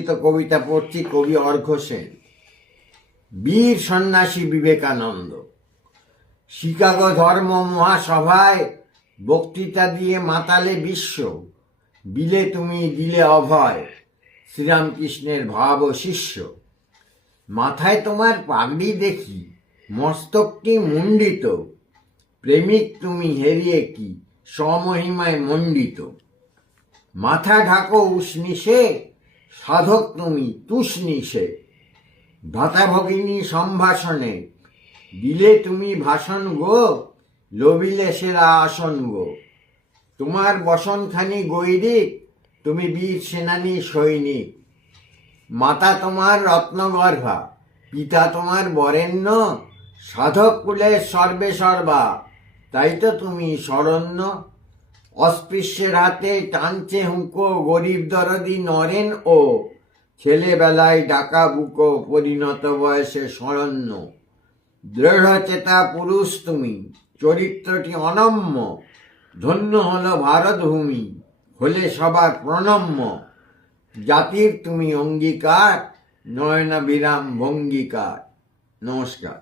কবিতা পড়ছি কবি অর্ঘ্য সেন। বীর সন্ন্যাসী বিবেকানন্দ। শিকাগো ধর্ম মহাসভায় বক্তৃতা দিয়ে মাতালে বিশ্ব, বিলে তুমি দিলে অভয়, শ্রীরামকৃষ্ণের ভাব ও শিষ্য। মাথায় তোমার পাগড়ি দেখি, মস্তকটি মুণ্ডিত, প্রেমিক তুমি হেরিয়ে কি স্বমহিমায় মণ্ডিত। মাথা ঢাকো উষ্ণিসে, সাধক তুমি তুষ্ণিসে, ভাতা ভগিনী সম্ভাষণে দিলে তুমি ভাষণ গো, লবিলে সেরা আসন গো। তোমার বসনখানি গৈরিক, তুমি বীর সেনানী সৈনিক। মাতা তোমার রত্নগর্ভা, পিতা তোমার বরেণ্য, সাধক কুলের সর্বে সর্বা, তাই তো তুমি শরণ্য। অস্পৃশ্যের হাতে টানছে হুঁকো গরিব দরদি নরেন ও, ছেলেবেলায় ডাকা বুকো পরিণত বয়সে শরণ্য। দৃঢ়চেতা পুরুষ তুমি, চরিত্রটি অনম্য, ধন্য হলো ভারত ভূমি, হলে সবার প্রণম্য। জাতির তুমি অঙ্গীকার, নয়নাভিরাম ভঙ্গিকার। নমস্কার।